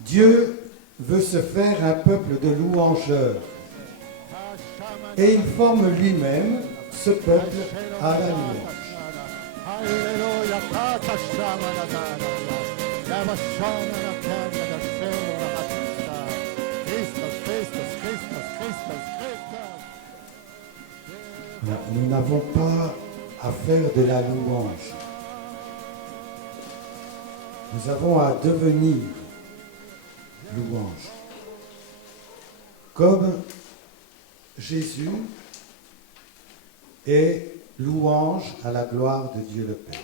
Dieu veut se faire un peuple de louangeurs et il forme lui-même ce peuple à la louange. Nous n'avons pas à faire de la louange. Nous avons à devenir louange. Comme Jésus est louange à la gloire de Dieu le Père.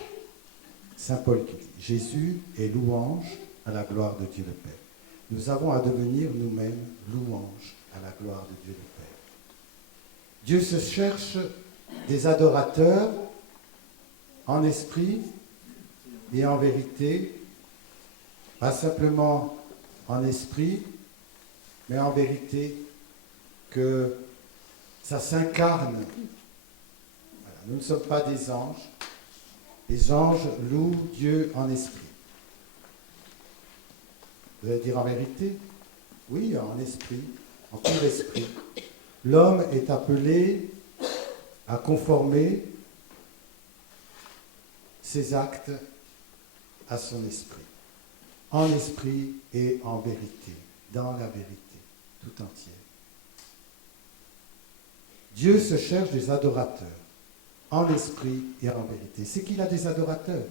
Saint Paul qui dit, Jésus est louange à la gloire de Dieu le Père. Nous avons à devenir nous-mêmes louange à la gloire de Dieu le Père. Dieu se cherche des adorateurs en esprit et en vérité, pas simplement en esprit, mais en vérité, que ça s'incarne. Voilà. Nous ne sommes pas des anges. Les anges louent Dieu en esprit. Vous allez dire en vérité? Oui, en esprit, en pur esprit. L'homme est appelé à conformer ses actes à son esprit. En esprit et en vérité, dans la vérité, tout entière. Dieu se cherche des adorateurs, en esprit et en vérité. C'est qu'il a des adorateurs.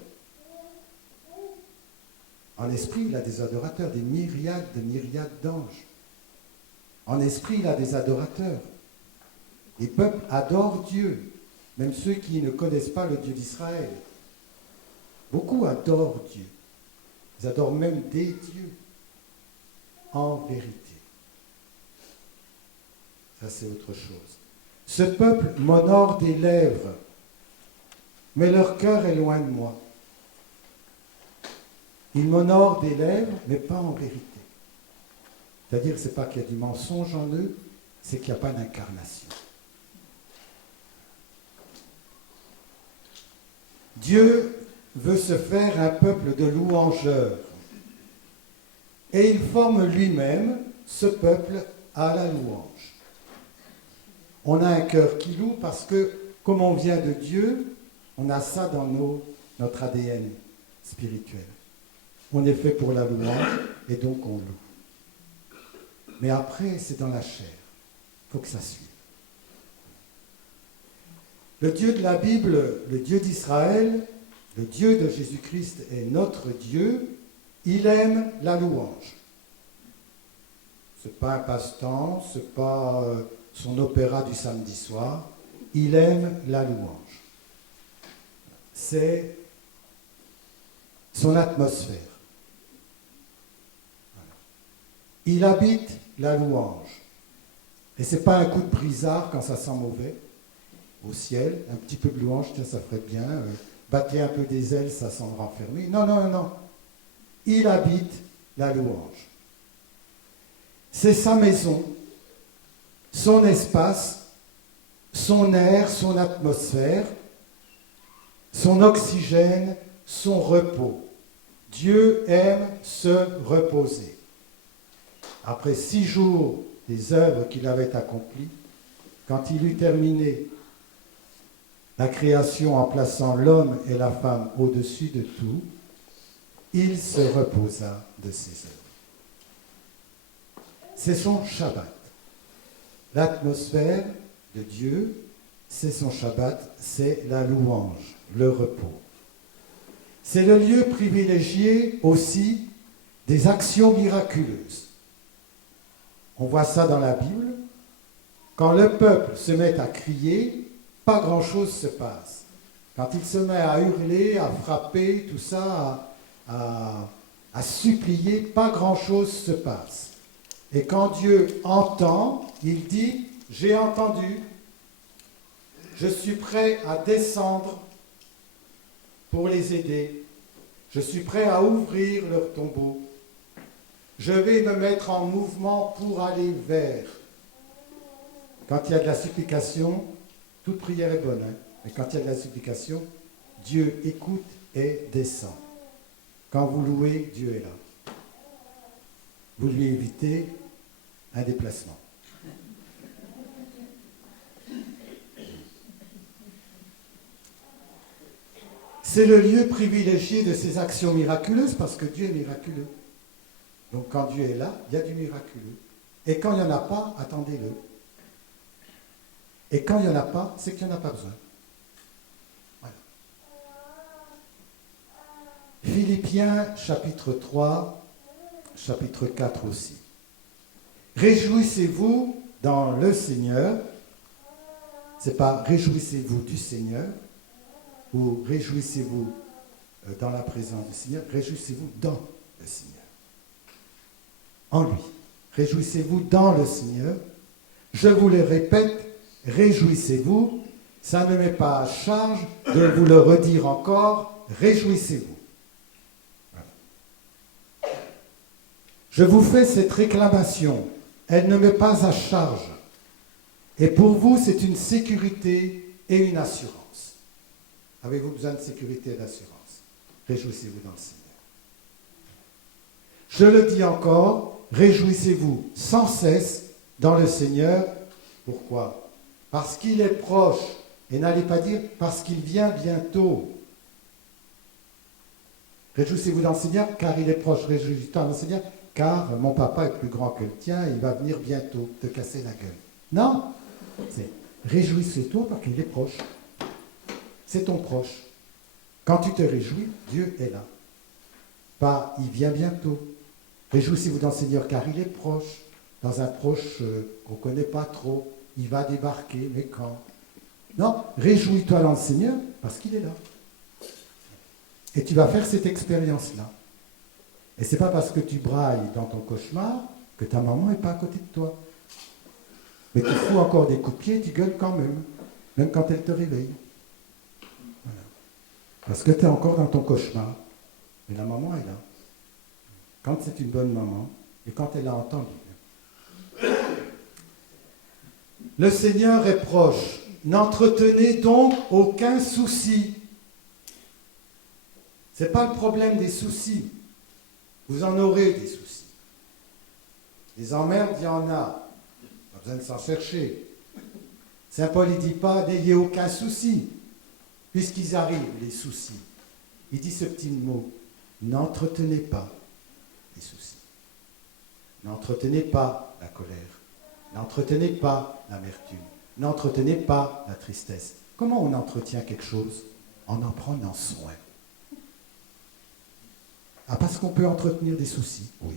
En esprit, il a des adorateurs, des myriades d'anges. En esprit, il a des adorateurs. Les peuples adorent Dieu, même ceux qui ne connaissent pas le Dieu d'Israël. Beaucoup adorent Dieu. Ils adorent même des dieux, en vérité. Ça, c'est autre chose. Ce peuple m'honore des lèvres, mais leur cœur est loin de moi. Ils m'honorent des lèvres, mais pas en vérité. C'est-à-dire, ce n'est pas qu'il y a du mensonge en eux, c'est qu'il n'y a pas d'incarnation. Dieu veut se faire un peuple de louangeurs. Et il forme lui-même ce peuple à la louange. On a un cœur qui loue parce que, comme on vient de Dieu, on a ça dans notre ADN spirituel. On est fait pour la louange et donc on loue. Mais après, c'est dans la chair. Il faut que ça suive. Le Dieu de la Bible, le Dieu d'Israël, le Dieu de Jésus-Christ est notre Dieu. Il aime la louange. Ce n'est pas un passe-temps, ce n'est pas son opéra du samedi soir. Il aime la louange. C'est son atmosphère. Voilà. Il habite la louange. Et ce n'est pas un coup de brisard quand ça sent mauvais. Au ciel, un petit peu de louange, tiens, ça ferait bien. Battez un peu des ailes, ça semble renfermé. Non, non, non. Il habite la louange. C'est sa maison, son espace, son air, son atmosphère, son oxygène, son repos. Dieu aime se reposer. Après 6 jours des œuvres qu'il avait accomplies, quand il eut terminé la création en plaçant l'homme et la femme au-dessus de tout, il se reposa de ses œuvres. C'est son Shabbat. L'atmosphère de Dieu, c'est son Shabbat, c'est la louange, le repos. C'est le lieu privilégié aussi des actions miraculeuses. On voit ça dans la Bible. Quand le peuple se met à crier, pas grand-chose se passe. Quand il se met à hurler, à frapper, tout ça, à supplier, pas grand-chose se passe. Et quand Dieu entend, il dit, j'ai entendu, je suis prêt à descendre pour les aider, je suis prêt à ouvrir leur tombeau, je vais me mettre en mouvement pour aller vers. Quand il y a de la supplication, toute prière est bonne, hein? Mais quand il y a de la supplication, Dieu écoute et descend. Quand vous louez, Dieu est là. vous lui évitez un déplacement. C'est le lieu privilégié de ces actions miraculeuses parce que Dieu est miraculeux. Donc quand Dieu est là, il y a du miraculeux. Et quand il n'y en a pas, attendez-le. Et quand il n'y en a pas, c'est qu'il n'y en a pas besoin. Voilà. Philippiens chapitre 3, chapitre 4 aussi. Réjouissez-vous dans le Seigneur. C'est pas réjouissez-vous du Seigneur ou réjouissez-vous dans la présence du Seigneur. Réjouissez-vous dans le Seigneur. En lui. Réjouissez-vous dans le Seigneur. Je vous le répète, réjouissez-vous. Ça ne m'est pas à charge de vous le redire encore. Réjouissez-vous. Voilà. Je vous fais cette réclamation. Elle ne m'est pas à charge. Et pour vous, c'est une sécurité et une assurance. Avez-vous besoin de sécurité et d'assurance? Réjouissez-vous dans le Seigneur. Je le dis encore. Réjouissez-vous sans cesse dans le Seigneur. Pourquoi? Parce qu'il est proche. Et n'allez pas dire parce qu'il vient bientôt. Réjouissez-vous dans le Seigneur car il est proche. Réjouissez-vous dans le Seigneur car mon papa est plus grand que le tien et il va venir bientôt te casser la gueule. Non, c'est réjouissez-toi parce qu'il est proche. C'est ton proche. Quand tu te réjouis, Dieu est là. Pas il vient bientôt. Réjouissez-vous dans le Seigneur car il est proche, dans un proche qu'on ne connaît pas trop. Il va débarquer, mais quand? Non, réjouis-toi dans le Seigneur parce qu'il est là. Et tu vas faire cette expérience-là. Et ce n'est pas parce que tu brailles dans ton cauchemar que ta maman n'est pas à côté de toi. Mais tu fous encore des coups de pied, tu gueules quand même quand elle te réveille. Voilà. Parce que tu es encore dans ton cauchemar. Mais la maman est là. Quand c'est une bonne maman, et quand elle a entendu. Le Seigneur est proche. N'entretenez donc aucun souci. Ce n'est pas le problème des soucis. Vous en aurez des soucis. Les emmerdes, il y en a. Pas besoin de s'en chercher. Saint Paul ne dit pas n'ayez aucun souci, puisqu'ils arrivent, les soucis. Il dit ce petit mot, n'entretenez pas les soucis. N'entretenez pas la colère. N'entretenez pas l'amertume. N'entretenez pas la tristesse. Comment on entretient quelque chose? En prenant soin. Ah, parce qu'on peut entretenir des soucis? Oui,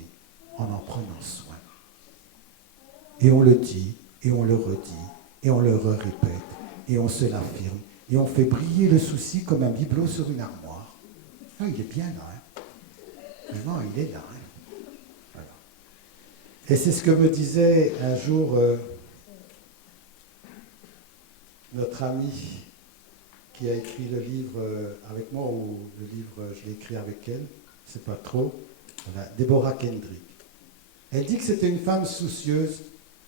en prenant soin. Et on le dit, et on le redit, et on le répète, et on se l'affirme, et on fait briller le souci comme un bibelot sur une armoire. Ah, il est bien là, hein. Vraiment, il est là, hein. Voilà. Et c'est ce que me disait un jour notre amie qui a écrit le livre avec moi, ou le livre, je l'ai écrit avec elle, c'est pas trop, voilà, Deborah Kendrick. Elle dit que c'était une femme soucieuse.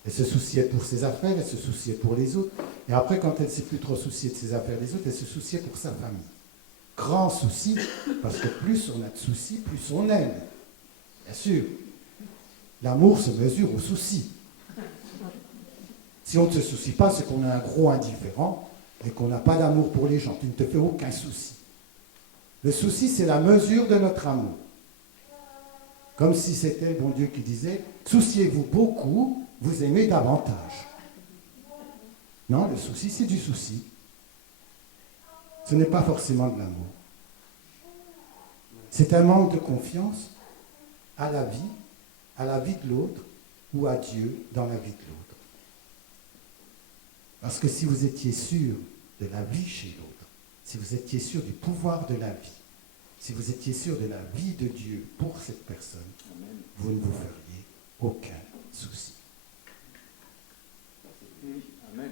Elle se souciait pour ses affaires, elle se souciait pour les autres. Et après, quand elle ne s'est plus trop souciée de ses affaires des autres, elle se souciait pour sa famille. Grand souci, parce que plus on a de soucis, plus on aime. Bien sûr, l'amour se mesure au souci. Si on ne se soucie pas, c'est qu'on est un gros indifférent et qu'on n'a pas d'amour pour les gens. Tu ne te fais aucun souci. Le souci, c'est la mesure de notre amour. Comme si c'était le bon Dieu qui disait « Souciez-vous beaucoup, vous aimez davantage. » Non, le souci, c'est du souci. Ce n'est pas forcément de l'amour. C'est un manque de confiance à la vie de l'autre, ou à Dieu dans la vie de l'autre. Parce que si vous étiez sûr de la vie chez l'autre, si vous étiez sûr du pouvoir de la vie, si vous étiez sûr de la vie de Dieu pour cette personne, vous ne vous feriez aucun souci. Amen.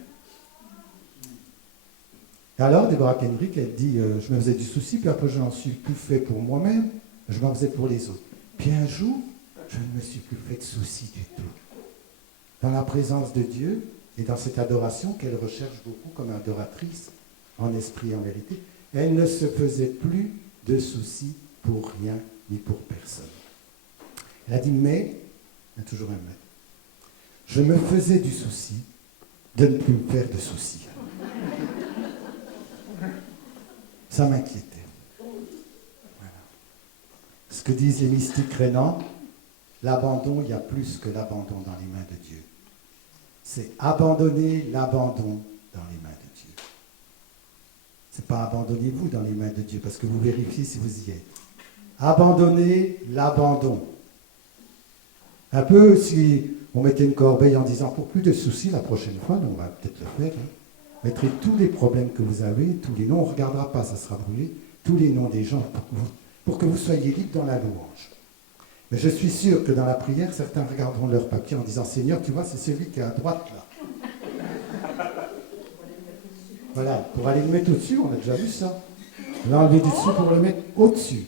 Alors, Deborah Kendrick, elle dit, je me faisais du souci, puis après je n'en suis plus fait pour moi-même, je m'en faisais pour les autres. Puis un jour, je ne me suis plus fait de souci du tout. Dans la présence de Dieu, et dans cette adoration qu'elle recherche beaucoup comme adoratrice, en esprit et en vérité, elle ne se faisait plus de soucis pour rien ni pour personne. Elle a dit, mais Il y a toujours un mais. Je me faisais du souci de ne plus me faire de soucis. Ça m'inquiétait. Voilà. Ce que disent les mystiques rénants, l'abandon, il y a plus que l'abandon dans les mains de Dieu. C'est abandonner l'abandon dans les mains de Dieu. C'est pas abandonnez-vous dans les mains de Dieu, parce que vous vérifiez si vous y êtes. Abandonnez l'abandon. Un peu si on mettait une corbeille en disant pour plus de soucis la prochaine fois, on va peut-être le faire, mettrez tous les problèmes que vous avez, tous les noms, on ne regardera pas, ça sera brûlé, tous les noms des gens pour que vous soyez libres dans la louange. Mais je suis sûr que dans la prière, certains regarderont leur papier en disant Seigneur, tu vois, c'est celui qui est à droite là. Voilà, pour aller le mettre au-dessus, on a déjà vu ça. L'enlever du dessous pour le mettre au-dessus.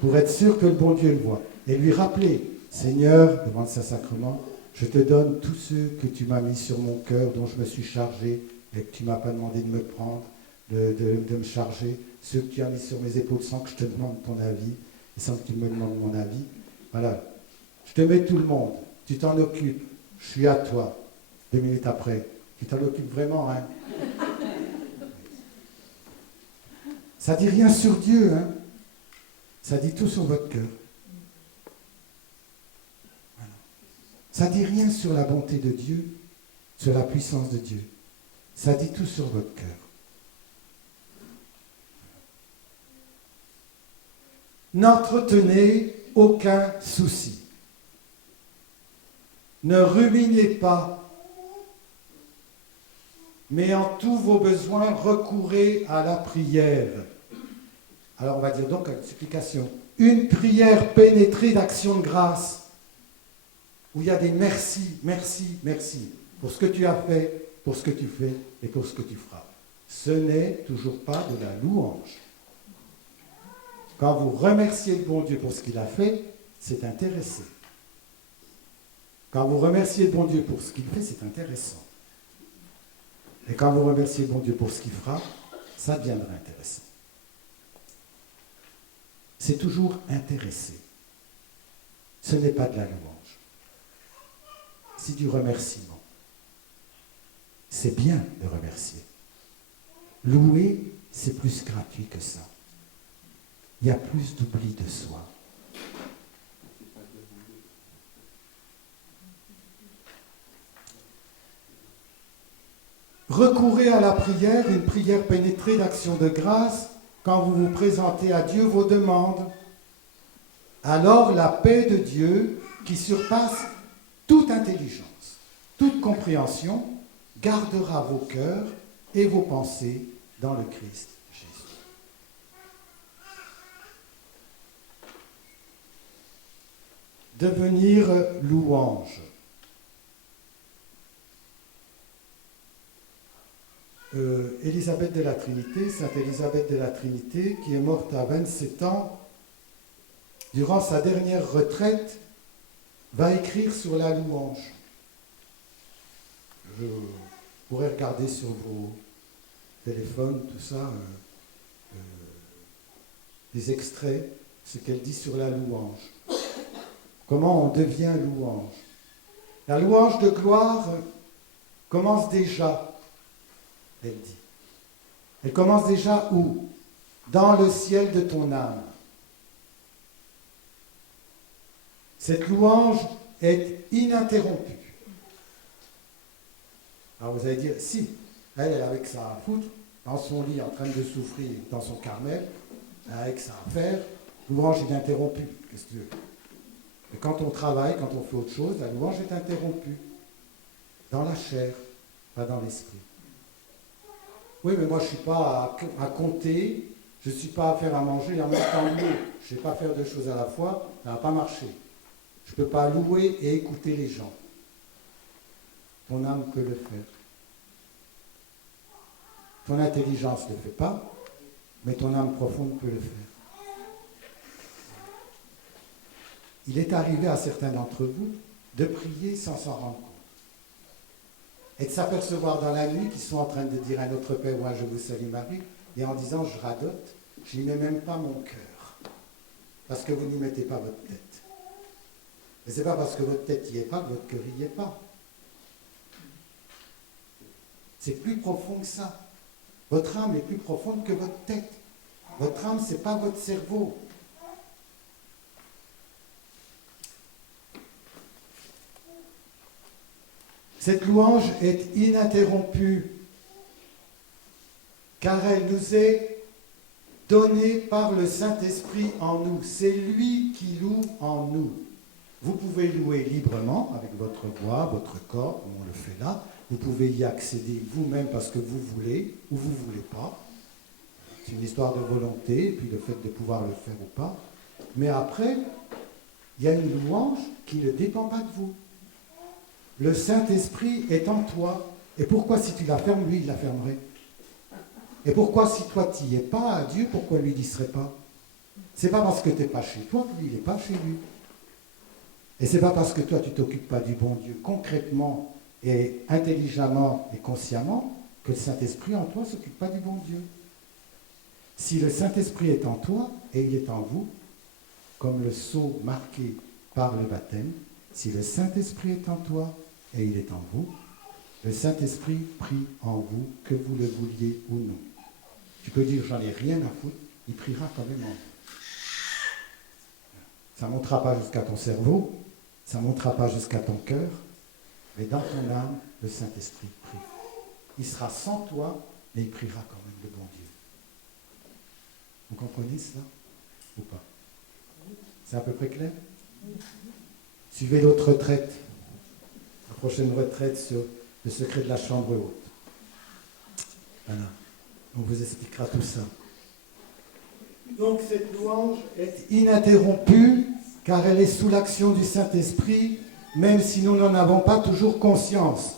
Pour être sûr que le bon Dieu le voit. Et lui rappeler, Seigneur, devant le Saint-Sacrement, je te donne tous ceux que tu m'as mis sur mon cœur, dont je me suis chargé, et que tu ne m'as pas demandé de me prendre, de me charger, ceux que tu as mis sur mes épaules sans que je te demande ton avis, et sans que tu me demandes mon avis. Voilà. Je te mets tout le monde. Tu t'en occupes. Je suis à toi. 2 minutes après. Tu t'en occupes vraiment, hein? Ça dit rien sur Dieu, hein? Ça dit tout sur votre cœur. Voilà. Ça dit rien sur la bonté de Dieu, sur la puissance de Dieu. Ça dit tout sur votre cœur. N'entretenez aucun souci. Ne ruinez pas, mais en tous vos besoins, recourez à la prière. Alors on va dire donc une supplication. Une prière pénétrée d'action de grâce, où il y a des merci, merci, merci, pour ce que tu as fait, pour ce que tu fais et pour ce que tu feras. Ce n'est toujours pas de la louange. Quand vous remerciez le bon Dieu pour ce qu'il a fait, c'est intéressé. Quand vous remerciez le bon Dieu pour ce qu'il fait, c'est intéressant. Et quand vous remerciez le bon Dieu pour ce qu'il fera, ça deviendra intéressant. C'est toujours intéressé. Ce n'est pas de la louange. C'est du remerciement. C'est bien de remercier. Louer, c'est plus gratuit que ça. Il y a plus d'oubli de soi. Recourez à la prière, une prière pénétrée d'action de grâce, quand vous vous présentez à Dieu vos demandes. Alors la paix de Dieu, qui surpasse toute intelligence, toute compréhension, gardera vos cœurs et vos pensées dans le Christ Jésus. Devenir louange. Élisabeth de la Trinité, Sainte Élisabeth de la Trinité, qui est morte à 27 ans, durant sa dernière retraite, va écrire sur la louange. Je pourrais regarder sur vos téléphones, tout ça, des extraits, ce qu'elle dit sur la louange. Comment on devient louange. La louange de gloire commence déjà, elle dit. Elle commence déjà où? Dans le ciel de ton âme. Cette louange est ininterrompue. Alors vous allez dire, si, elle est avec ça à foutre, dans son lit en train de souffrir, dans son Carmel, avec ça à faire, louange est interrompue. Qu'est-ce que tu veux? Mais quand on travaille, quand on fait autre chose, la louange est interrompue. Dans la chair, pas dans l'esprit. Oui, mais moi je ne suis pas à compter, je ne suis pas à faire à manger et en même temps louer. Je ne sais pas faire deux choses à la fois, ça ne va pas marcher. Je ne peux pas louer et écouter les gens. Ton âme peut le faire. Ton intelligence ne le fait pas, mais ton âme profonde peut le faire. Il est arrivé à certains d'entre vous de prier sans s'en rendre compte. Et de s'apercevoir dans la nuit qu'ils sont en train de dire à notre Père, moi je vous salue Marie, et en disant je radote, je n'y mets même pas mon cœur, parce que vous n'y mettez pas votre tête. Et ce n'est pas parce que votre tête n'y est pas que votre cœur n'y est pas. C'est plus profond que ça. Votre âme est plus profonde que votre tête. Votre âme, ce n'est pas votre cerveau. Cette louange est ininterrompue, car elle nous est donnée par le Saint-Esprit en nous. C'est lui qui loue en nous. Vous pouvez louer librement, avec votre voix, votre corps, comme on le fait là. Vous pouvez y accéder vous-même parce que vous voulez, ou vous ne voulez pas. C'est une histoire de volonté, et puis le fait de pouvoir le faire ou pas. Mais après, il y a une louange qui ne dépend pas de vous. Le Saint-Esprit est en toi. Et pourquoi si tu la fermes, lui, il la fermerait? Et pourquoi si toi, tu n'y es pas à Dieu, pourquoi lui, il n'y serait pas? C'est pas parce que tu n'es pas chez toi que lui, il n'est pas chez lui. Et c'est pas parce que toi, tu ne t'occupes pas du bon Dieu concrètement et intelligemment et consciemment que le Saint-Esprit en toi ne s'occupe pas du bon Dieu. Si le Saint-Esprit est en toi et il est en vous, comme le sceau marqué par le baptême, si le Saint-Esprit est en toi et il est en vous, le Saint-Esprit prie en vous, que vous le vouliez ou non. Tu peux dire, j'en ai rien à foutre, il priera quand même en vous. Ça ne montera pas jusqu'à ton cerveau, ça ne montera pas jusqu'à ton cœur, mais dans ton âme, le Saint-Esprit prie. Il sera sans toi, mais il priera quand même le bon Dieu. Vous comprenez cela ou pas? C'est à peu près clair? Suivez l'autre retraite, la prochaine retraite sur le secret de la chambre haute. Voilà, on vous expliquera tout ça. Donc cette louange est ininterrompue car elle est sous l'action du Saint-Esprit, même si nous n'en avons pas toujours conscience,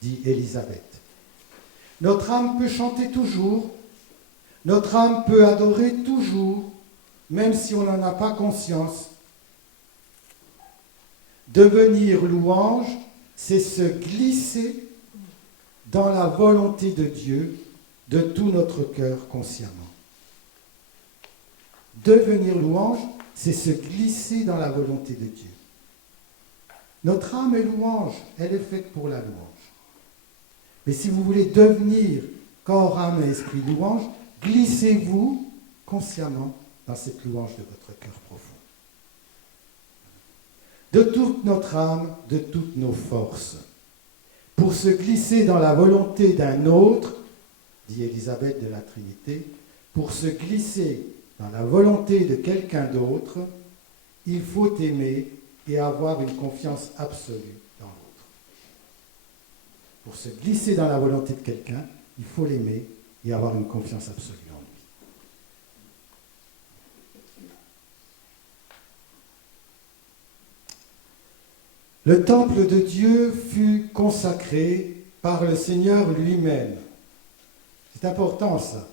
dit Élisabeth. Notre âme peut chanter toujours, notre âme peut adorer toujours, même si on n'en a pas conscience. Devenir louange, c'est se glisser dans la volonté de Dieu de tout notre cœur consciemment. Devenir louange, c'est se glisser dans la volonté de Dieu. Notre âme est louange, elle est faite pour la louange. Mais si vous voulez devenir corps, âme et esprit louange, glissez-vous consciemment dans cette louange de votre cœur profond. De toute notre âme, de toutes nos forces, pour se glisser dans la volonté d'un autre, dit Élisabeth de la Trinité, pour se glisser dans la volonté de quelqu'un d'autre, il faut aimer et avoir une confiance absolue dans l'autre. Pour se glisser dans la volonté de quelqu'un, il faut l'aimer et avoir une confiance absolue en lui. Le temple de Dieu fut consacré par le Seigneur lui-même. C'est important ça.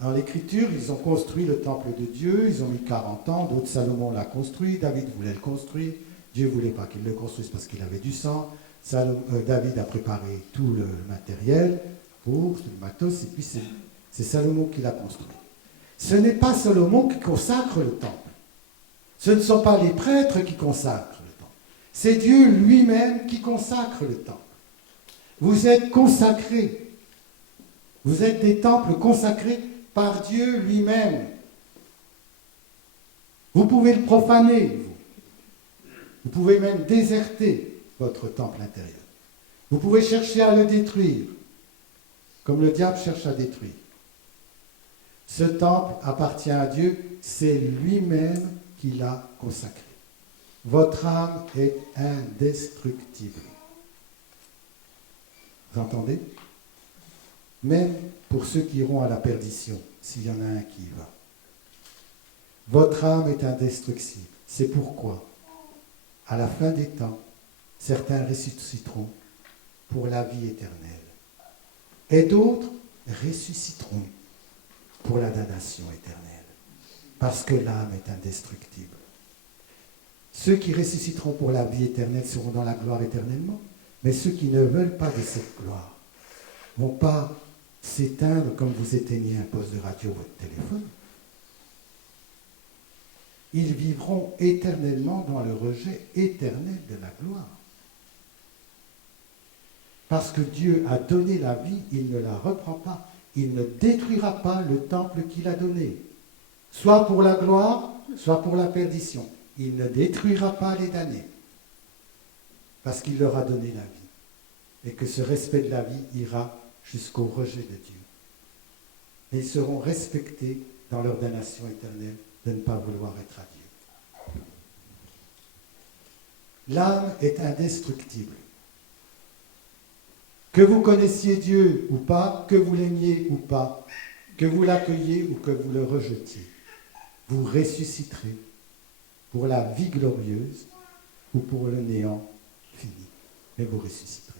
Dans l'Écriture, ils ont construit le temple de Dieu, ils ont mis 40 ans, d'autres Salomon l'a construit, David voulait le construire, Dieu ne voulait pas qu'il le construise parce qu'il avait du sang, David a préparé tout le matériel pour tout le matos, et puis c'est Salomon qui l'a construit. Ce n'est pas Salomon qui consacre le temple, ce ne sont pas les prêtres qui consacrent le temple, c'est Dieu lui-même qui consacre le temple. Vous êtes consacrés, vous êtes des temples consacrés par Dieu lui-même. Vous pouvez le profaner, vous. Vous pouvez même déserter votre temple intérieur. Vous pouvez chercher à le détruire, comme le diable cherche à détruire. Ce temple appartient à Dieu, c'est lui-même qui l'a consacré. Votre âme est indestructible. Vous entendez? Même pour ceux qui iront à la perdition, s'il y en a un qui y va. Votre âme est indestructible. C'est pourquoi, à la fin des temps, certains ressusciteront pour la vie éternelle. Et d'autres ressusciteront pour la damnation éternelle. Parce que l'âme est indestructible. Ceux qui ressusciteront pour la vie éternelle seront dans la gloire éternellement. Mais ceux qui ne veulent pas de cette gloire ne vont pas s'éteindre comme vous éteignez un poste de radio ou votre téléphone. ils vivront éternellement dans le rejet éternel de la gloire. Parce que Dieu a donné la vie, il ne la reprend pas. Il ne détruira pas le temple qu'il a donné, soit pour la gloire, soit pour la perdition. Il ne détruira pas les damnés, parce qu'il leur a donné la vie, et que ce respect de la vie ira jusqu'au rejet de Dieu. Et ils seront respectés dans leur damnation éternelle de ne pas vouloir être à Dieu. L'âme est indestructible. Que vous connaissiez Dieu ou pas, que vous l'aimiez ou pas, que vous l'accueilliez ou que vous le rejetiez, vous ressusciterez pour la vie glorieuse ou pour le néant fini. Mais vous ressusciterez.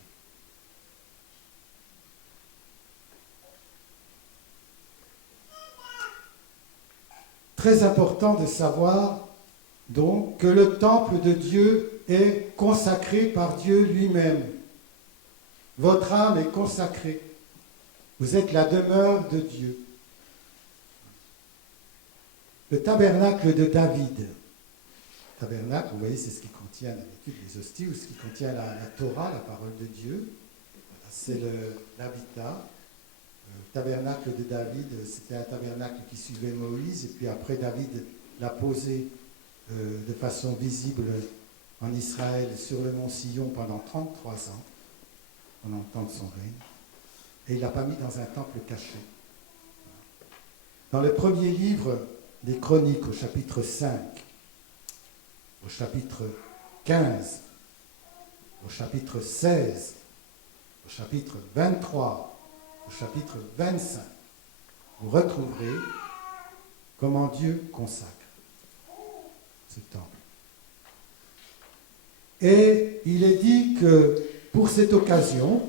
Très important de savoir donc que le temple de Dieu est consacré par Dieu lui-même. Votre âme est consacrée. Vous êtes la demeure de Dieu. Le tabernacle de David. Le tabernacle, vous voyez, c'est ce qui contient d'habitude les hosties ou ce qui contient la Torah, la parole de Dieu. Voilà, c'est l'habitat. Le tabernacle de David, c'était un tabernacle qui suivait Moïse, et puis après David l'a posé de façon visible en Israël sur le mont Sion pendant 33 ans, pendant le temps de son règne, et il ne l'a pas mis dans un temple caché. Dans le premier livre des Chroniques, au chapitre 5, au chapitre 15, au chapitre 16, au chapitre 23, au chapitre 25, vous retrouverez comment Dieu consacre ce temple. Et il est dit que pour cette occasion,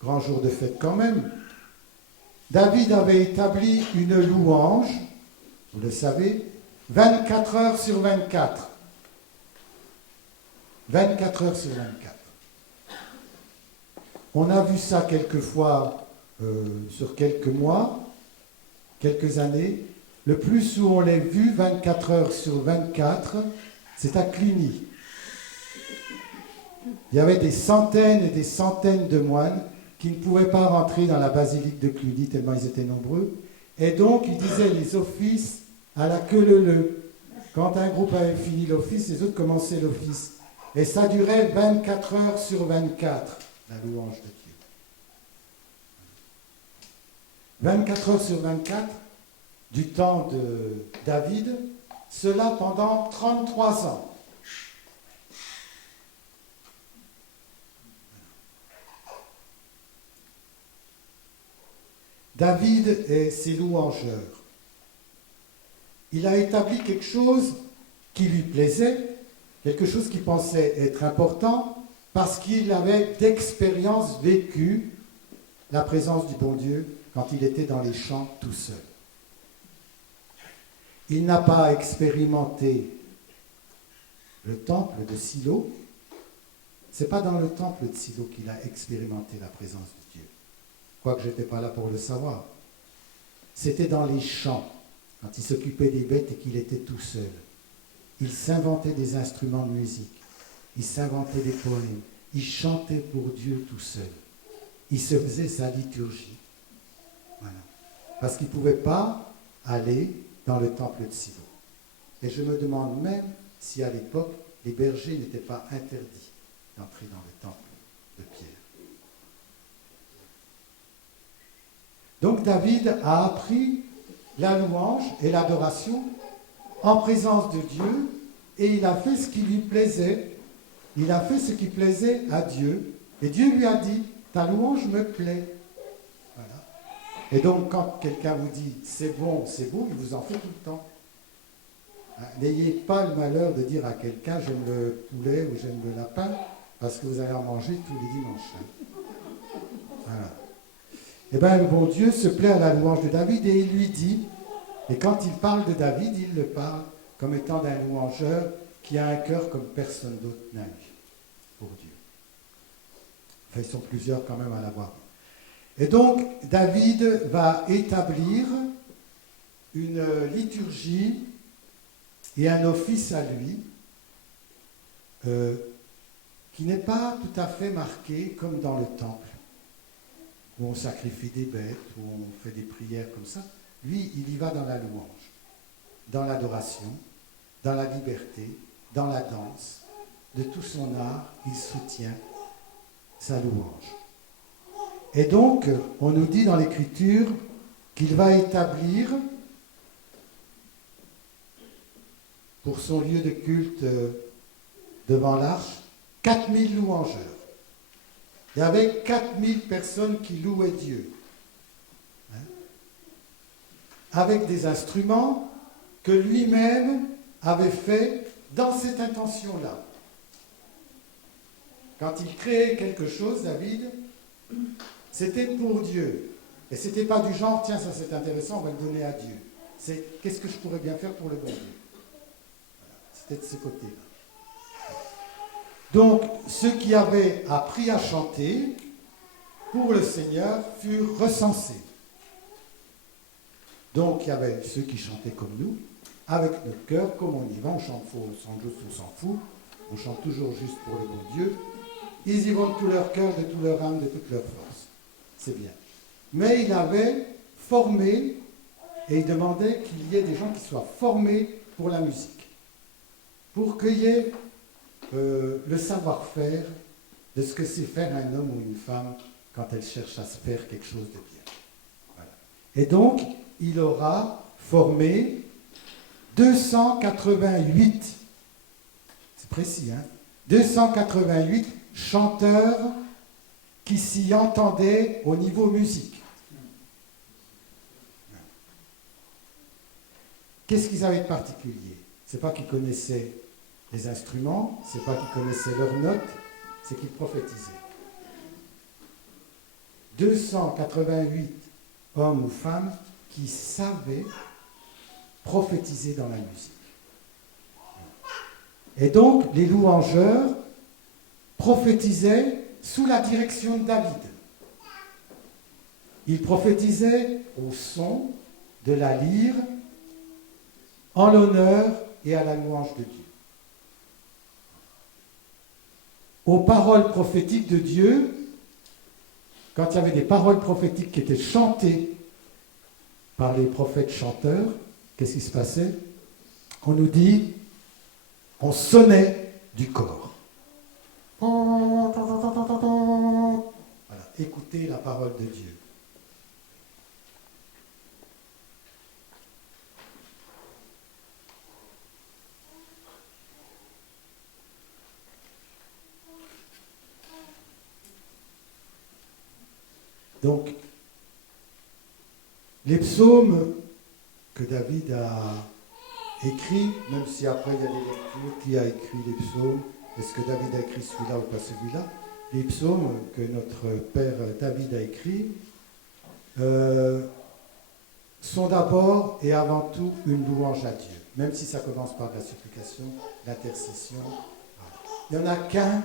grand jour de fête quand même, David avait établi une louange, vous le savez, 24 heures sur 24. 24 heures sur 24. On a vu ça quelquefois sur quelques mois, quelques années. Le plus où on l'a vu 24 heures sur 24, c'est à Cluny. Il y avait des centaines et des centaines de moines qui ne pouvaient pas rentrer dans la basilique de Cluny tellement ils étaient nombreux. Et donc, ils disaient les offices à la queue leu. Quand un groupe avait fini l'office, les autres commençaient l'office. Et ça durait 24 heures sur 24, la louange de Dieu. 24 heures sur 24, du temps de David, cela pendant 33 ans. David et ses louangeurs. Il a établi quelque chose qui lui plaisait, quelque chose qu'il pensait être important, parce qu'il avait d'expérience vécu la présence du bon Dieu quand il était dans les champs tout seul. Il n'a pas expérimenté le temple de Silo. Ce n'est pas dans le temple de Silo qu'il a expérimenté la présence de Dieu. Quoique je n'étais pas là pour le savoir. C'était dans les champs, quand il s'occupait des bêtes et qu'il était tout seul. Il s'inventait des instruments de musique. Il s'inventait des poèmes. Il chantait pour Dieu tout seul. Il se faisait sa liturgie. Voilà. Parce qu'il ne pouvait pas aller dans le temple de Silo. Et je me demande même si à l'époque, les bergers n'étaient pas interdits d'entrer dans le temple de Pierre. Donc David a appris la louange et l'adoration en présence de Dieu et il a fait ce qui lui plaisait. Il a fait ce qui plaisait à Dieu. Et Dieu lui a dit, ta louange me plaît. Voilà. Et donc quand quelqu'un vous dit, c'est bon, il vous en fait tout le temps. N'ayez pas le malheur de dire à quelqu'un, j'aime le poulet ou j'aime le lapin, parce que vous allez en manger tous les dimanches. Voilà. Eh bien, le bon Dieu se plaît à la louange de David et il lui dit, et quand il parle de David, il le parle comme étant d'un louangeur qui a un cœur comme personne d'autre n'a eu pour Dieu. Enfin, ils sont plusieurs quand même à l'avoir. Et donc, David va établir une liturgie et un office à lui qui n'est pas tout à fait marqué comme dans le temple, où on sacrifie des bêtes, où on fait des prières comme ça. Lui, il y va dans la louange, dans l'adoration, dans la liberté, dans la danse. De tout son art, il soutient sa louange. Et donc, on nous dit dans l'Écriture qu'il va établir pour son lieu de culte devant l'arche 4000 louangeurs. Il y avait 4000 personnes qui louaient Dieu. Avec des instruments que lui-même avait fait dans cette intention-là. Quand il créait quelque chose, David, c'était pour Dieu. Et ce n'était pas du genre, tiens, ça c'est intéressant, on va le donner à Dieu. C'est, qu'est-ce que je pourrais bien faire pour le bon Dieu? Voilà. C'était de ce côté-là. Donc, ceux qui avaient appris à chanter pour le Seigneur furent recensés. Donc, il y avait ceux qui chantaient comme nous, avec notre cœur, comme on y va, on chante faux, on chante juste, on s'en fout, on chante toujours juste pour le bon Dieu. Ils y vont de tout leur cœur, de toute leur âme, de toute leur force. C'est bien. Mais il avait formé, et il demandait qu'il y ait des gens qui soient formés pour la musique, pour qu'il y ait le savoir-faire de ce que c'est faire un homme ou une femme quand elle cherche à se faire quelque chose de bien. Voilà. Et donc, il aura formé 288, c'est précis, hein, 288 chanteurs qui s'y entendaient au niveau musique. Qu'est-ce qu'ils avaient de particulier? C'est pas qu'ils connaissaient les instruments, c'est pas qu'ils connaissaient leurs notes, c'est qu'ils prophétisaient. 288 hommes ou femmes qui savaient prophétiser dans la musique. Et donc, les louangeurs prophétisaient sous la direction de David. Ils prophétisaient au son de la lyre, en l'honneur et à la louange de Dieu. Aux paroles prophétiques de Dieu, quand il y avait des paroles prophétiques qui étaient chantées par les prophètes chanteurs, qu'est-ce qui se passait? On nous dit, on sonnait du corps. Voilà, écoutez la parole de Dieu. Donc, les psaumes que David a écrits, même si après il y a des lectures, qui a écrit les psaumes, est-ce que David a écrit celui-là ou pas celui-là? Les psaumes que notre père David a écrits sont d'abord et avant tout une louange à Dieu, même si ça commence par de la supplication, l'intercession. Il n'y en a qu'un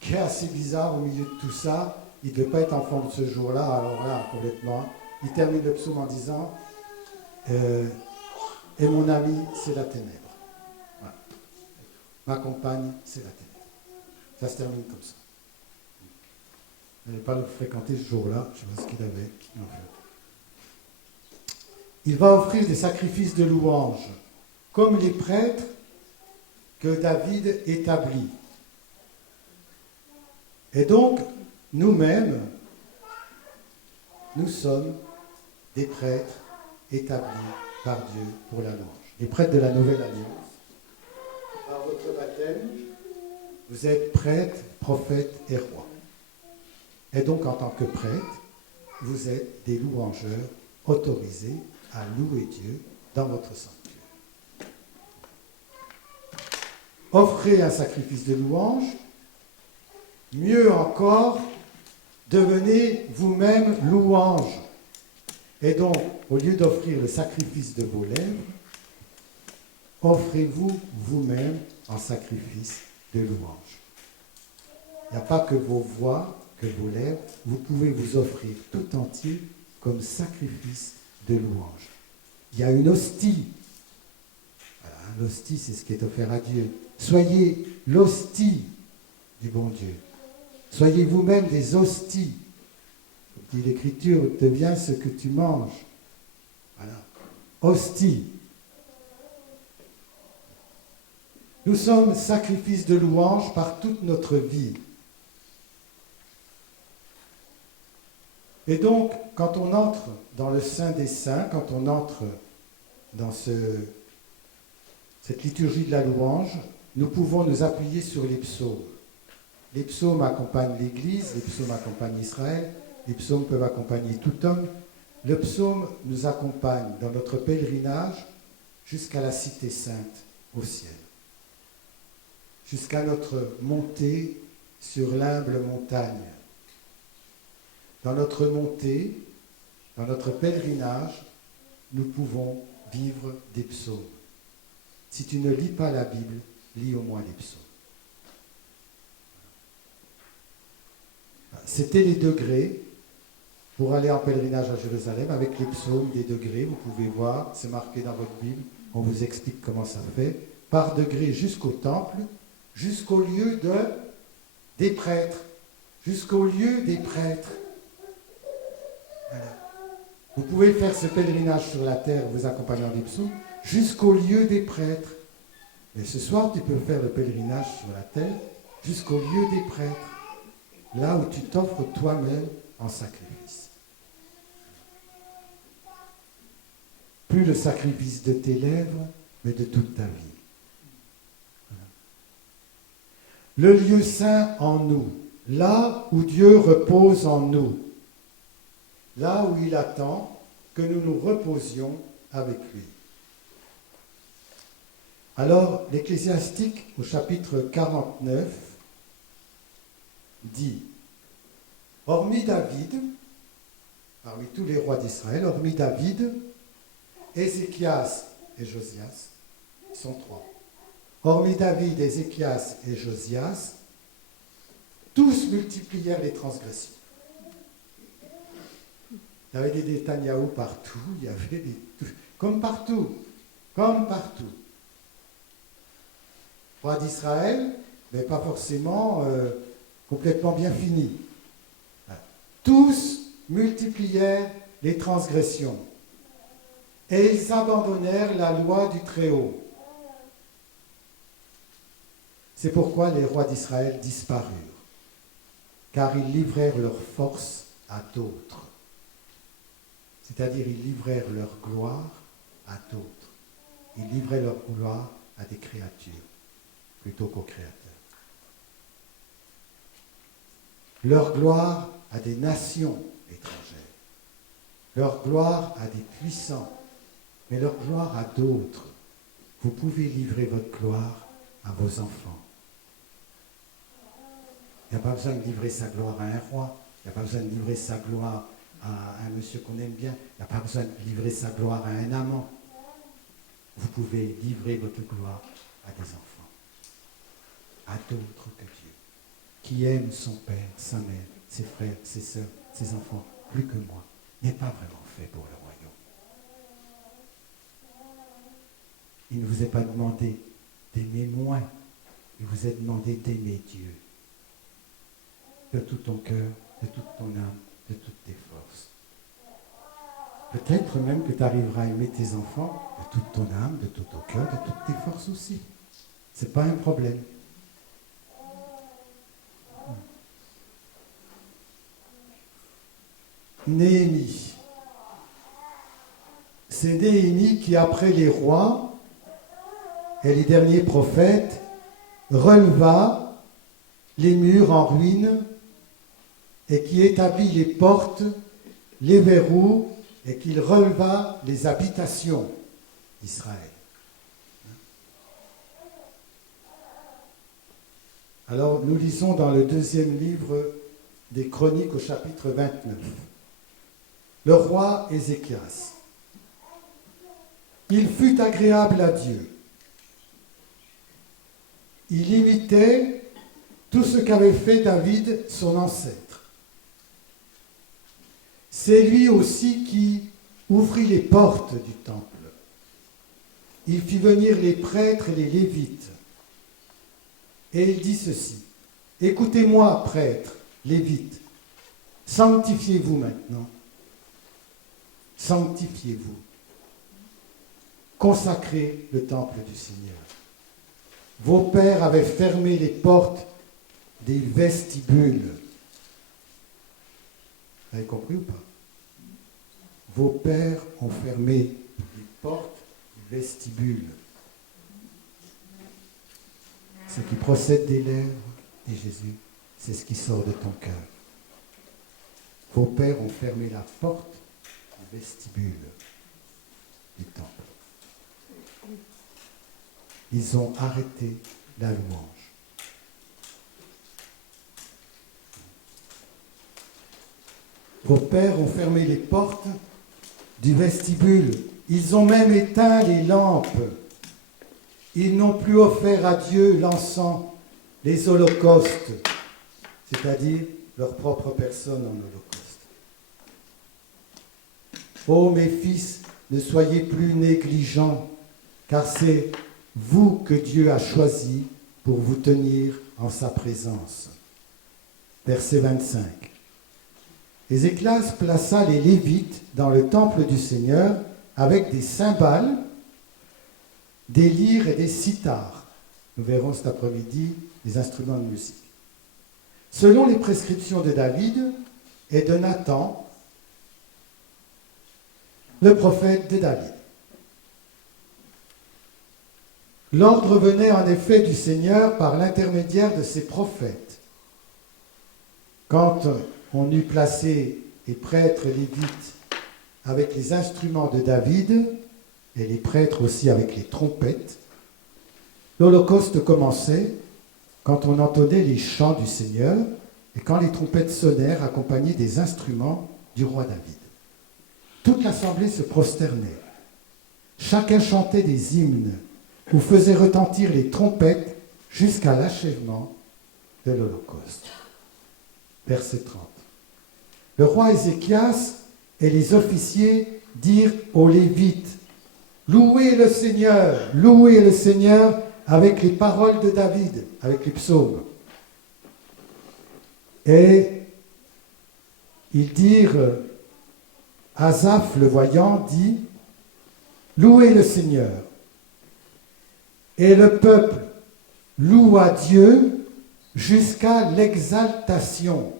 qui est assez bizarre au milieu de tout ça. Il ne devait pas être enfant de ce jour-là, alors là, complètement. Il termine le psaume en disant et mon ami, c'est la ténèbre. Voilà. Ma compagne, c'est la ténèbre. Ça se termine comme ça. Je n'avais pas le fréquenté ce jour-là, je ne sais pas ce qu'il avait en fait. Il va offrir des sacrifices de louange, comme les prêtres que David établit. Et donc, nous-mêmes, nous sommes des prêtres établis par Dieu pour la louange. Les prêtres de la Nouvelle Alliance. Par votre baptême, vous êtes prêtres, prophètes et rois. Et donc, en tant que prêtres, vous êtes des louangeurs autorisés à louer Dieu dans votre sanctuaire. Offrez un sacrifice de louange. Mieux encore, devenez vous-même louange. Et donc, au lieu d'offrir le sacrifice de vos lèvres, offrez-vous vous-même en sacrifice de louange. Il n'y a pas que vos voix, que vos lèvres, vous pouvez vous offrir tout entier comme sacrifice de louange. Il y a une hostie. Voilà, L'hostie, c'est ce qui est offert à Dieu. Soyez l'hostie du bon Dieu. Soyez vous-même des hosties. Dit l'Écriture, deviens ce que tu manges. Voilà. Hostie. Nous sommes sacrifices de louange par toute notre vie. Et donc, quand on entre dans le Saint des Saints, quand on entre dans cette liturgie de la louange, nous pouvons nous appuyer sur les psaumes. Les psaumes accompagnent l'Église, les psaumes accompagnent Israël, les psaumes peuvent accompagner tout homme. Le psaume nous accompagne dans notre pèlerinage jusqu'à la cité sainte, au ciel. Jusqu'à notre montée sur l'humble montagne. Dans notre montée, dans notre pèlerinage, nous pouvons vivre des psaumes. Si tu ne lis pas la Bible, lis au moins les psaumes. C'était les degrés pour aller en pèlerinage à Jérusalem avec les psaumes des degrés. Vous pouvez voir, c'est marqué dans votre Bible, on vous explique comment ça fait. Par degrés jusqu'au temple, jusqu'au lieu des prêtres. Jusqu'au lieu des prêtres. Voilà. Vous pouvez faire ce pèlerinage sur la terre, vous accompagnant des psaumes, jusqu'au lieu des prêtres. Mais ce soir, tu peux faire le pèlerinage sur la terre jusqu'au lieu des prêtres, là où tu t'offres toi-même en sacrifice. Plus le sacrifice de tes lèvres, mais de toute ta vie. Voilà. Le lieu saint en nous, là où Dieu repose en nous, là où il attend que nous nous reposions avec lui. Alors, l'Ecclésiastique, au chapitre 49, dit, hormis David, parmi tous les rois d'Israël, hormis David, Ézéchias et Josias, ils sont trois. Hormis David, Ézéchias et Josias, tous multiplièrent les transgressions. Il y avait des Netanyahou partout, il y avait des... Comme partout. Roi d'Israël, mais pas forcément complètement bien fini. Tous multiplièrent les transgressions et ils abandonnèrent la loi du Très-Haut. C'est pourquoi les rois d'Israël disparurent, car ils livrèrent leur force à d'autres. C'est-à-dire, ils livrèrent leur gloire à d'autres. Ils livraient leur gloire à des créatures, plutôt qu'au Créateur. Leur gloire à des nations étrangères. Leur gloire à des puissants. Mais leur gloire à d'autres. Vous pouvez livrer votre gloire à vos enfants. Il n'y a pas besoin de livrer sa gloire à un roi. Il n'y a pas besoin de livrer sa gloire à un monsieur qu'on aime bien. Il n'y a pas besoin de livrer sa gloire à un amant. Vous pouvez livrer votre gloire à des enfants, à d'autres que Dieu, qui aime son père, sa mère, ses frères, ses sœurs, ses enfants, plus que moi, n'est pas vraiment fait pour le royaume. Il ne vous est pas demandé d'aimer moins, il vous est demandé d'aimer Dieu. De tout ton cœur, de toute ton âme, de toutes tes forces. Peut-être même que tu arriveras à aimer tes enfants de toute ton âme, de tout ton cœur, de toutes tes forces aussi. Ce n'est pas un problème. Néhémie. C'est Néhémie qui, après les rois et les derniers prophètes, releva les murs en ruine et qui établit les portes, les verrous, et qu'il releva les habitations d'Israël. Alors, nous lisons dans le deuxième livre des Chroniques au chapitre 29. Le roi Ézéchias. Il fut agréable à Dieu. Il imitait tout ce qu'avait fait David, son ancêtre. C'est lui aussi qui ouvrit les portes du temple. il fit venir les prêtres et les lévites. Et il dit ceci, « Écoutez-moi, prêtres, lévites, sanctifiez-vous maintenant. Sanctifiez-vous. Consacrez le temple du Seigneur. Vos pères avaient fermé les portes des vestibules. » Vous avez compris ou pas? Vos pères ont fermé les portes du vestibule. Ce qui procède des lèvres, dit Jésus, c'est ce qui sort de ton cœur. Vos pères ont fermé la porte du vestibule du temple. Ils ont arrêté la louange. Vos pères ont fermé les portes du vestibule. Ils ont même éteint les lampes. Ils n'ont plus offert à Dieu l'encens, les holocaustes, c'est-à-dire leur propre personne en holocauste. Ô mes fils, ne soyez plus négligents, car c'est vous que Dieu a choisi pour vous tenir en sa présence. Verset 25. Ézéchias plaça les Lévites dans le temple du Seigneur avec des cymbales, des lyres et des sithars. Nous verrons cet après-midi les instruments de musique. Selon les prescriptions de David et de Nathan, le prophète de David. L'ordre venait en effet du Seigneur par l'intermédiaire de ses prophètes. Quand on eut placé les prêtres lévites avec les instruments de David, et les prêtres aussi avec les trompettes, l'Holocauste commençait quand on entendait les chants du Seigneur et quand les trompettes sonnèrent accompagnées des instruments du roi David. Toute l'assemblée se prosternait. Chacun chantait des hymnes ou faisait retentir les trompettes jusqu'à l'achèvement de l'Holocauste. Verset 30. Le roi Ézéchias et les officiers dirent aux Lévites, « Louez le Seigneur avec les paroles de David, avec les psaumes. » Et ils dirent, Asaph le voyant dit, « Louez le Seigneur. » Et le peuple loua Dieu jusqu'à l'exaltation.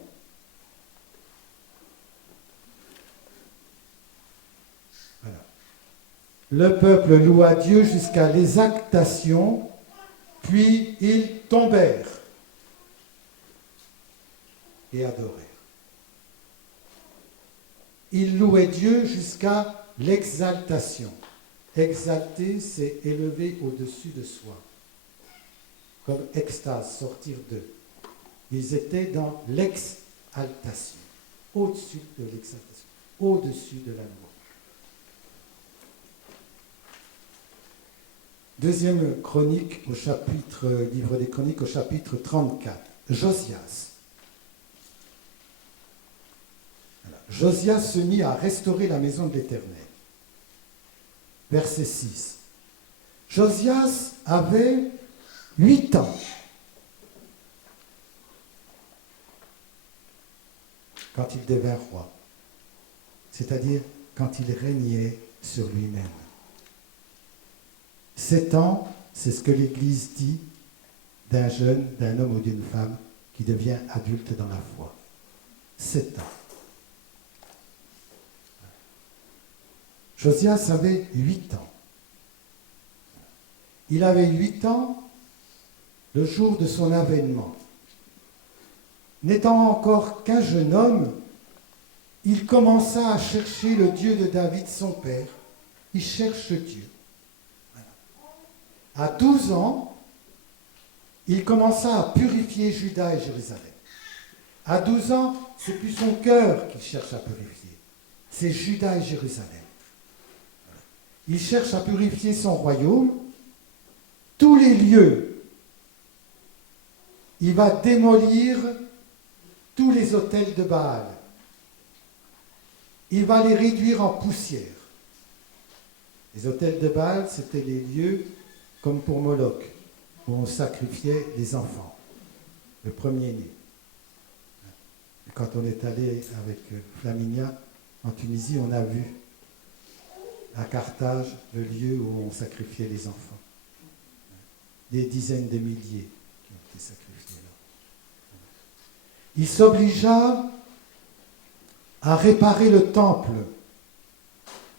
Le peuple loua Dieu jusqu'à l'exaltation, puis ils tombèrent et adorèrent. Ils louaient Dieu jusqu'à l'exaltation. Exalter, c'est élever au-dessus de soi. Comme extase, sortir d'eux. Ils étaient dans l'exaltation, au-dessus de l'exaltation, au-dessus de la loi. Deuxième chronique au chapitre, livre des chroniques au chapitre 34. Josias. Voilà. Josias se mit à restaurer la maison de l'Éternel. Verset 6. Josias avait 8 ans quand il devint roi, c'est-à-dire quand il régnait sur lui-même. 7 ans, c'est ce que l'Église dit d'un jeune, d'un homme ou d'une femme qui devient adulte dans la foi. 7 ans. Josias avait 8 ans. Il avait 8 ans le jour de son avènement. N'étant encore qu'un jeune homme, il commença à chercher le Dieu de David, son père. Il cherche Dieu. À 12 ans, il commença à purifier Juda et Jérusalem. À 12 ans, c'est plus son cœur qu'il cherche à purifier, c'est Juda et Jérusalem. Il cherche à purifier son royaume, tous les lieux. Il va démolir tous les autels de Baal. Il va les réduire en poussière. Les autels de Baal, c'était les lieux comme pour Moloch, où on sacrifiait les enfants, le premier-né. Et quand on est allé avec Flaminia en Tunisie, on a vu à Carthage le lieu où on sacrifiait les enfants. Des dizaines de milliers qui ont été sacrifiés là. Il s'obligea à réparer le temple.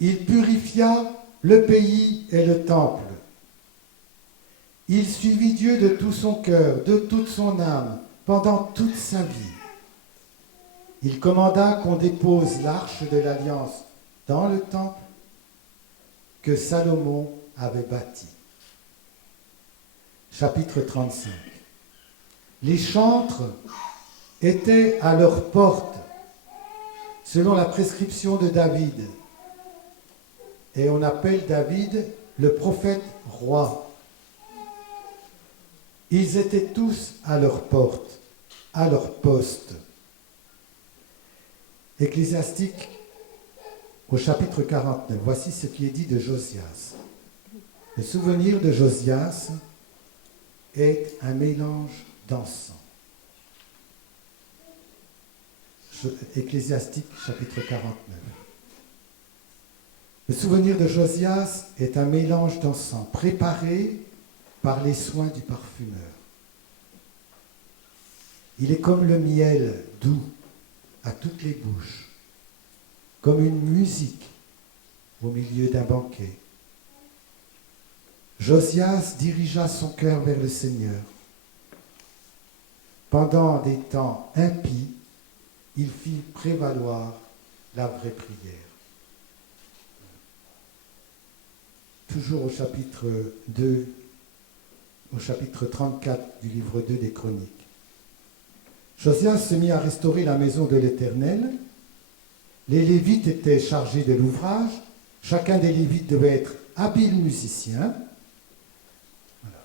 Il purifia le pays et le temple. Il suivit Dieu de tout son cœur, de toute son âme, pendant toute sa vie. Il commanda qu'on dépose l'arche de l'Alliance dans le temple que Salomon avait bâti. Chapitre 35. Les chantres étaient à leurs portes, selon la prescription de David. Et on appelle David le prophète roi. Ils étaient tous à leurs portes, à leur poste. Ecclésiastique au chapitre 49. Voici ce qui est dit de Josias. Le souvenir de Josias est un mélange d'encens. Ecclésiastique chapitre 49. Le souvenir de Josias est un mélange d'encens préparé par les soins du parfumeur. Il est comme le miel doux à toutes les bouches, comme une musique au milieu d'un banquet. Josias dirigea son cœur vers le Seigneur. Pendant des temps impies, il fit prévaloir la vraie prière. Toujours au chapitre 2, au chapitre 34 du livre 2 des Chroniques. Josias se mit à restaurer la maison de l'Éternel. Les Lévites étaient chargés de l'ouvrage. Chacun des Lévites devait être habile musicien. Voilà.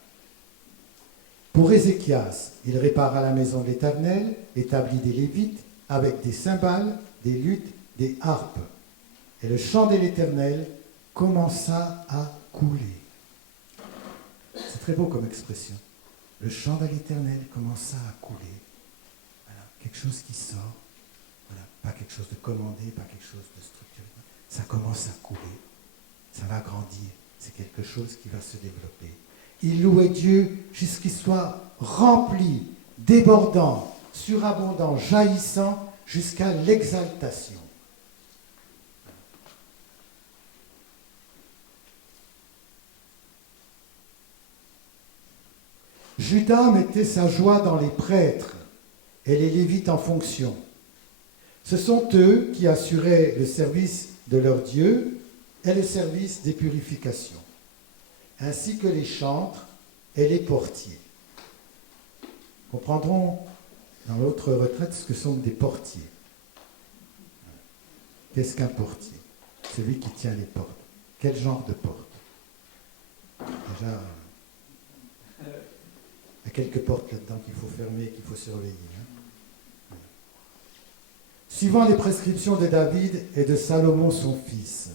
Pour Ézéchias, il répara la maison de l'Éternel, établit des Lévites avec des cymbales, des luttes, des harpes. Et le chant de l'Éternel commença à couler. C'est très beau comme expression. Le chant de l'Éternel commença à couler. Voilà, quelque chose qui sort. Voilà, pas quelque chose de commandé, pas quelque chose de structuré. Ça commence à couler. Ça va grandir. C'est quelque chose qui va se développer. Il louait Dieu jusqu'il soit rempli, débordant, surabondant, jaillissant jusqu'à l'exaltation. Judas mettait sa joie dans les prêtres et les Lévites en fonction. Ce sont eux qui assuraient le service de leur Dieu et le service des purifications, ainsi que les chantres et les portiers. Nous comprendrons dans l'autre retraite ce que sont des portiers. Qu'est-ce qu'un portier? Celui qui tient les portes. Quel genre de porte? Déjà, il y a quelques portes là-dedans qu'il faut fermer et qu'il faut surveiller. Hein. Suivant les prescriptions de David et de Salomon son fils.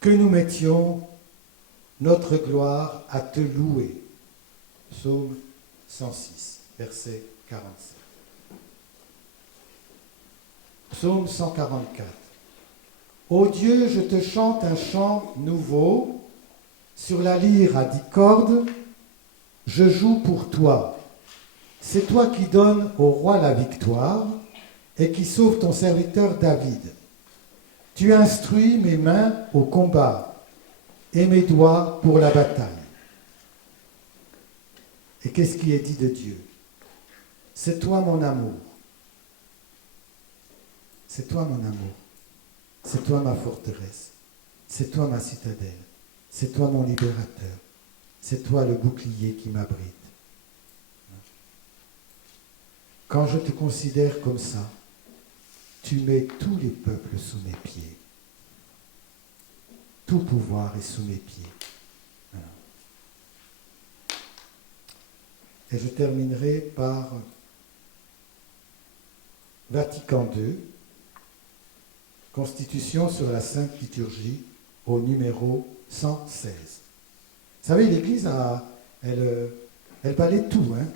Que nous mettions notre gloire à te louer. Psaume 106, verset 47. Psaume 144. Ô Dieu, je te chante un chant nouveau, sur la lyre à 10 cordes, je joue pour toi. C'est toi qui donnes au roi la victoire et qui sauve ton serviteur David. Tu instruis mes mains au combat et mes doigts pour la bataille. Et qu'est-ce qui est dit de Dieu? C'est toi mon amour. C'est toi mon amour. C'est toi ma forteresse. C'est toi ma citadelle. C'est toi mon libérateur. C'est toi le bouclier qui m'abrite. Quand je te considère comme ça, tu mets tous les peuples sous mes pieds. Tout pouvoir est sous mes pieds. Voilà. Et je terminerai par Vatican II, Constitution sur la Sainte Liturgie, au numéro 116. Vous savez, l'Église, elle balaye tout. Hein.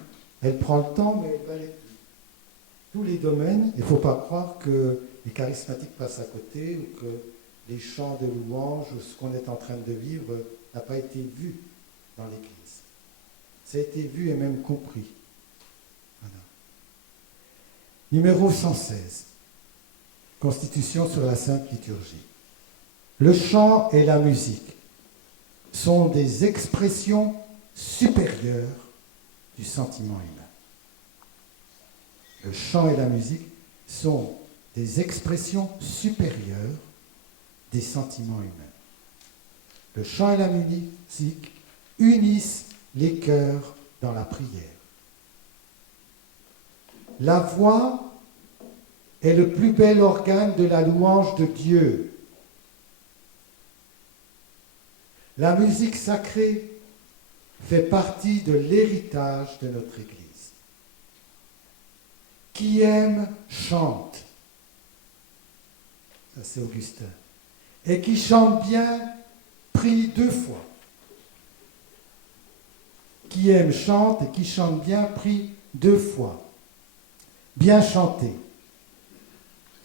Elle prend le temps, mais elle balaye tout. Tous les domaines, il ne faut pas croire que les charismatiques passent à côté ou que les chants de louange ou ce qu'on est en train de vivre n'a pas été vu dans l'Église. Ça a été vu et même compris. Voilà. Numéro 116. Constitution sur la Sainte Liturgie. Le chant et la musique sont des expressions supérieures du sentiment humain. Le chant et la musique sont des expressions supérieures des sentiments humains. Le chant et la musique unissent les cœurs dans la prière. La voix est le plus bel organe de la louange de Dieu. La musique sacrée fait partie de l'héritage de notre Église. Qui aime chante. Ça c'est Augustin. Et qui chante bien prie 2 fois. Qui aime chante et qui chante bien prie 2 fois. Bien chanter,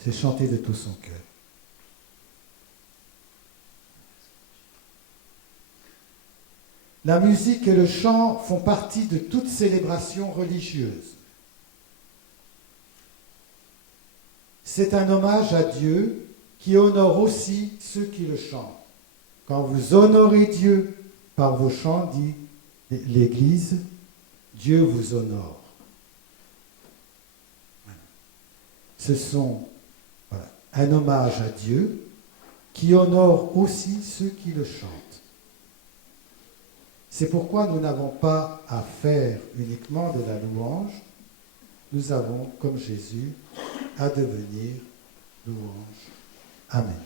c'est chanter de tout son cœur. La musique et le chant font partie de toute célébration religieuse. C'est un hommage à Dieu qui honore aussi ceux qui le chantent. Quand vous honorez Dieu par vos chants, dit l'Église, Dieu vous honore. Ce sont un hommage à Dieu qui honore aussi ceux qui le chantent. C'est pourquoi nous n'avons pas à faire uniquement de la louange, nous avons, comme Jésus, à devenir louange. Amen.